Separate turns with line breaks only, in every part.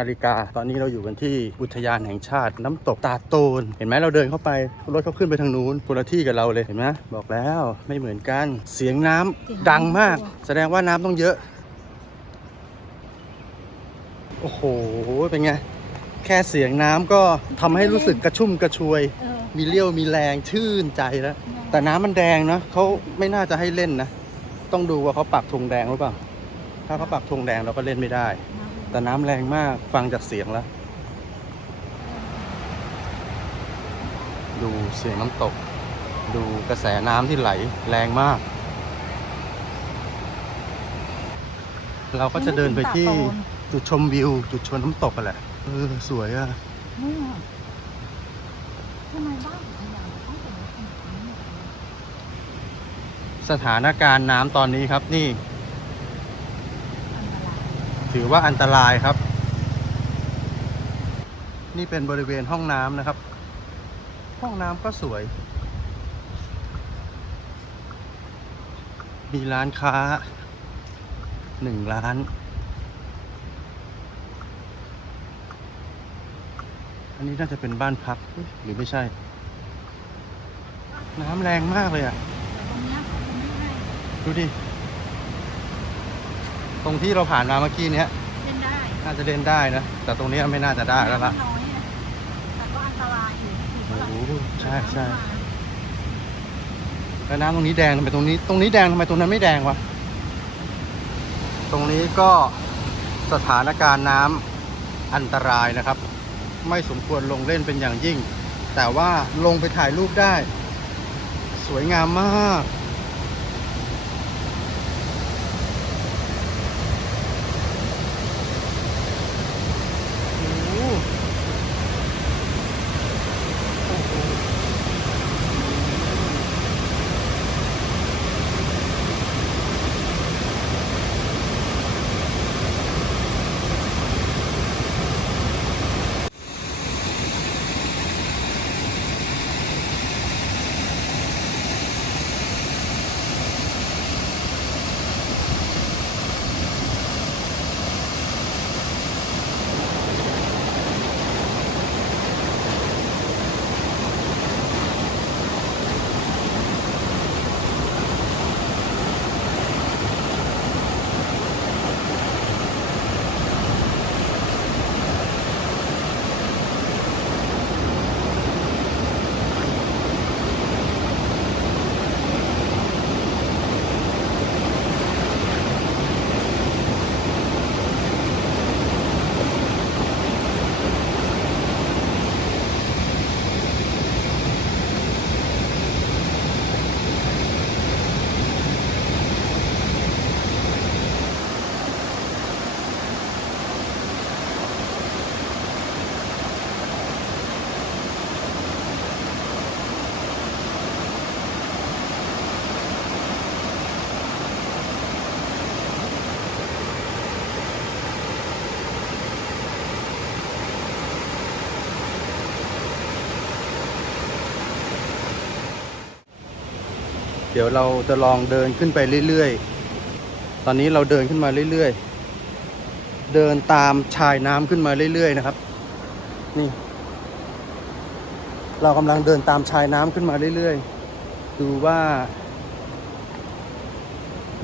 นาฬิกา ตอนนี้เราอยู่กันที่อุทยานแห่งชาติน้ำตกตาดโตน เห็นไหมเราเดินเข้าไปรถเขาขึ้นไปทางนู้นคนละที่กับเราเลยเห็นไหมบอกแล้วไม่เหมือนกันเสียงน้ำดังมาก แสดงว่าน้ำต้องเยอะ โอ้โหเป็นไงแค่เสียงน้ำก็ทำให้รู้สึกกระชุ่มกระชวย
เออ
มีเลี้ยวมีแรงชื่นใจแล้ว แต่น้ำมันแดงนะเขาไม่น่าจะให้เล่นนะ ต้องดูว่าเขาปักธงแดงหรือเปล่า ถ้าเขาปักธงแดงเราก็เล่นไม่ได้ แต่น้ำแรงมากฟังจากเสียงแล้ว ดูเสียงน้ำตก ดูกระแสน้ำที่ไหลแรงมาก เราก็จะเดินไปที่จุดชมวิว จุดชมน้ำตกกันแหละเออสวยอะ
เนี่ยทำไมบ้านขยะต้องเป็นขนาดนี้
สถานการณ์น้ำตอนนี้ครับนี่
อันตราย
ถือว่าอันตรายครับ นี่เป็นบริเวณห้องน้ำนะครับ ห้องน้ำก็สวย มีร้านค้าหนึ่งร้านอันนี้น่าจะเป็นบ้านพักเอ๊ะหรือไม่ใช่ น้ำแรงมากเลยอะ
แต่ตรงเนี้ยเขาจะไม่ให้
ดูดิ ตรงที่เราผ่านมาเมื่อกี้เนี้ย
เล่นได้
น่าจะเล่นได้นะ แต่ตรงเนี้ยไม่น่าจะได้แล้วล่ะ
น้อยอะแต่ก็อันตรายอยู่ถือว่า
โอ้โหใช่ใช่แล้วน้ำตรงนี้แดงทำไมตรงนี้ ตรงนี้แดงทำไมตรงนั้นไม่แดงวะตรงนี้ก็สถานการณ์น้ำอันตรายนะครับ ไม่สมควรลงเล่นเป็นอย่างยิ่ง แต่ว่าลงไปถ่ายรูปได้ สวยงามมาก เดี๋ยวเราจะลองเดินขึ้นไปเรื่อยๆ ตอนนี้เราเดินขึ้นมาเรื่อยๆ เดินตามชายน้ำขึ้นมาเรื่อยๆนะครับ นี่ เรากำลังเดินตามชายน้ำขึ้นมาเรื่อยๆ ดูว่า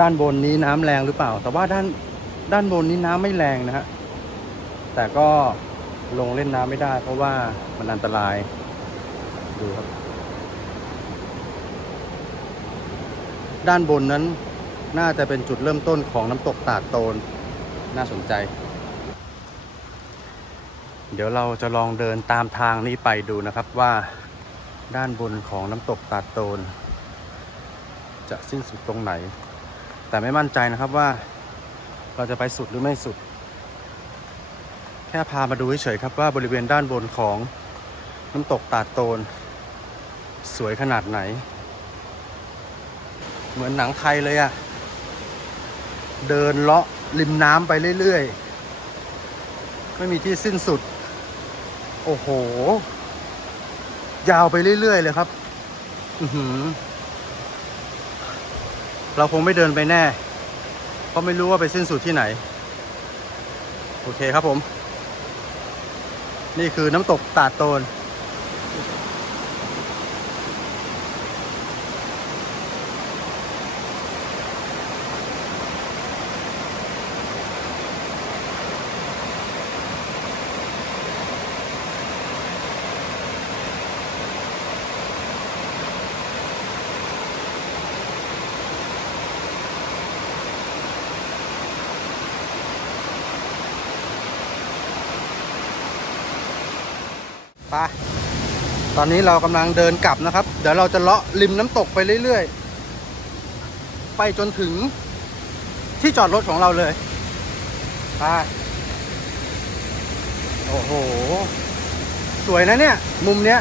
ด้านบนนี้น้ำแรงหรือเปล่า แต่ว่าด้านด้านบนนี้น้ำไม่แรงนะฮะ แต่ก็ลงเล่นน้ำไม่ได้ เพราะว่ามันอันตราย ดูครับ ด้านบนนั้นน่าจะเป็นจุดเริ่มต้นของน้ำตกตาดโตน น่าสนใจ เดี๋ยวเราจะลองเดินตามทางนี้ไปดูนะครับว่าด้านบนของน้ำตกตาดโตน จะสิ้นสุดตรงไหน แต่ไม่มั่นใจนะครับว่าเราจะไปสุดหรือไม่สุด แค่พามาดูเฉยๆครับว่าบริเวณด้านบนของน้ำตกตาดโตน สวยขนาดไหน เหมือนหนังไทยเลยอะเดินเลาะริมน้ำไปเรื่อยๆ ไม่มีที่สิ้นสุด โอ้โห ยาวไปเรื่อยๆ เลยครับ เราคงไม่เดินไปแน่ เพราะไม่รู้ว่าไปสิ้นสุดที่ไหน โอเคครับผม นี่คือน้ำตกตาดโตน ปตอนนี้เรากำลังเดินกลับนะครับ เดี๋ยวเราจะเลาะริมน้ำตกไปเรื่อยๆ ไปจนถึงที่จอดรถของเราเลยไปโอ้โห สวยนะเนี่ย มุมเนี้ย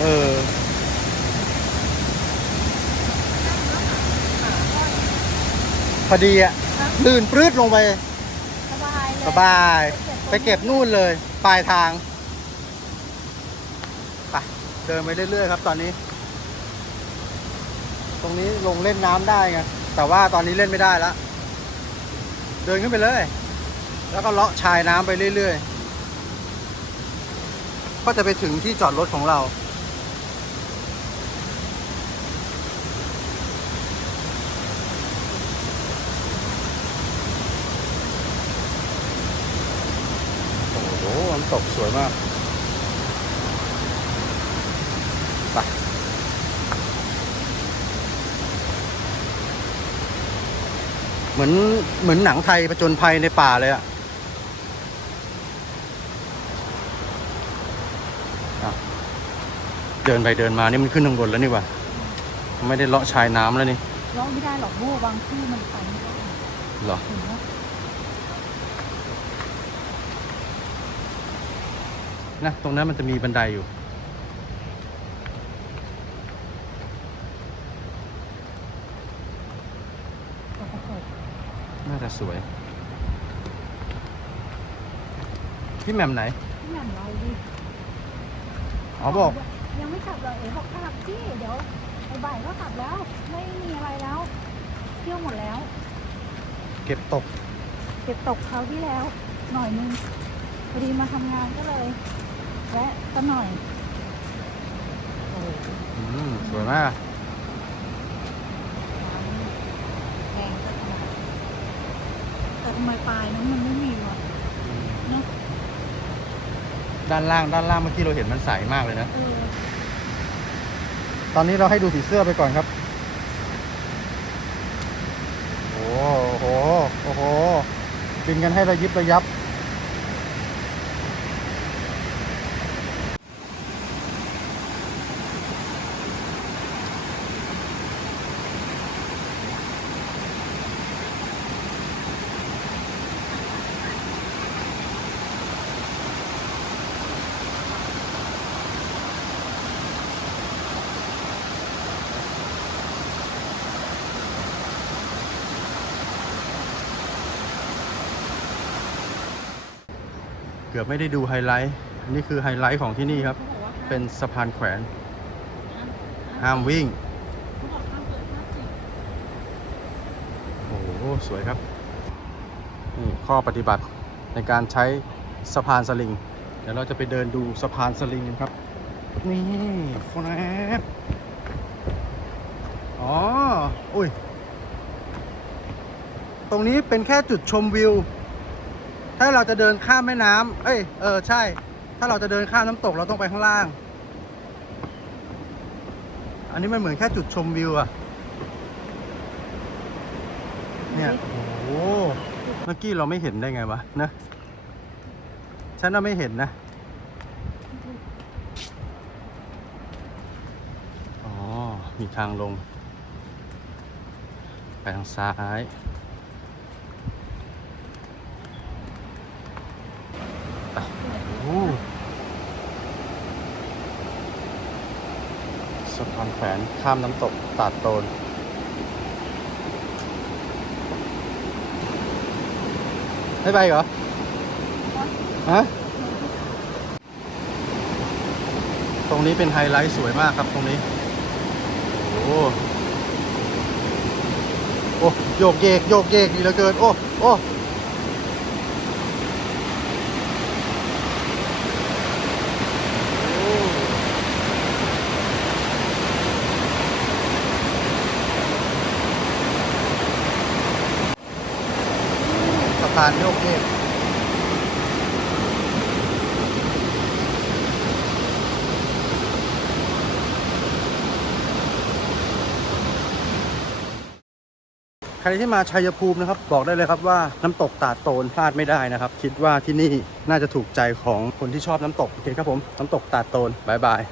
เออ พอดีอะลื่นปลื้ดลงไป
สบายเลย
สบาย ไปเก็บนู่นเลย ปลายทางไปเดินไปเรื่อยๆครับ ตอนนี้ ตรงนี้ลงเล่นน้ำได้ไงแต่ว่าตอนนี้เล่นไม่ได้แล้วเดินขึ้นไปเลย แล้วก็เลาะชายน้ำไปเรื่อยๆ ก็จะไปถึงที่จอดรถของเรา โอ้โหน้ำ ตกสวยมากไปเหมือนเหมือนหนังไทยประจนภัยในป่าเลยอะอะเดินไปเดินมานี่มันขึ้นทางบนแล้วนี่หว่าไม่ได้เลาะชายน้ำแล้วนี่
ร้องไม่ได้หรอกโบ้บางที่มันไปไม่ได้
เหรอ
เห็ นไหม
นะตรงนั้นมันจะมีบันไดอยู่
ตกตก
น่าจะสวย พี่แหม่มไหน
ที่อย่างเราดิ
อ๋อบอก
ยังไม่ขับเลยเอ๋บอกขับที่เดี๋ยวบ่ายๆก็ขับแล้ว ไม่มีอะไรแล้ว เที่ยวหมดแล้ว
เก็บตก
เก็บตกเขาวที่แล้ว หน่อยนึง พอดีมาทำงานก็เลยแวะสักหน่อยโอ้โห
อืมสวยมาก
แพงก็ขนาดแต่ทำไมปลายนั้นมันไม่มีวะเนาะ
ด้านล่าง ด้านล่างเมื่อกี้เราเห็นมันใสมากเลยนะ
เออ
ตอนนี้เราให้ดูผีเสื้อไปก่อนครับ โอ้โห โอ้โหบินกันให้ระยิบระยับ กือบไม่ได้ดูไฮไลท์อันนี้คือไฮไลท์ของที่นี่ครับ
เป็
นสะพานแขวน
ห้าม
วิ่งโอ้โหสวยครับนี่ข้อปฏิบัติในการใช้สะพานสลิง เดี๋ยวเราจะไปเดินดูสะพานสลิงกันครับ นี่ครับอ๋อ อุ้ย ตรงนี้เป็นแค่จุดชมวิว ถ้าเราจะเดินข้ามแม่น้ำเอ้ย เออ ใช่ ถ้าเราจะเดินข้ามน้ำตกเราต้องไปข้างล่าง อันนี้มันเหมือนแค่จุดชมวิวอะเนี่ย โอ้โห เมื่อกี้เราไม่เห็นได้ไงวะ นะ ฉันน่ะไม่เห็นนะ อ๋อ มีทางลง ไปทางซ้ายไปโอ้ สะพานแขวนข้ามน้ำตกตาดโตน ไม่ไปเหรอ ฮะ ตรงนี้เป็นไฮไลท์สวยมากครับตรงนี้ โอ้โหโอ้โยกเยกโยกเยกดีเหลือเกิน โอ้ โอ้านโยกเยกใครที่มาชัยภูมินะครับ บอกได้เลยครับว่าน้ำตกตาดโตนพลาดไม่ได้นะครับ คิดว่าที่นี่น่าจะถูกใจของคนที่ชอบน้ำตกโอเคครับผมน้ำตกตาดโตนบายบาย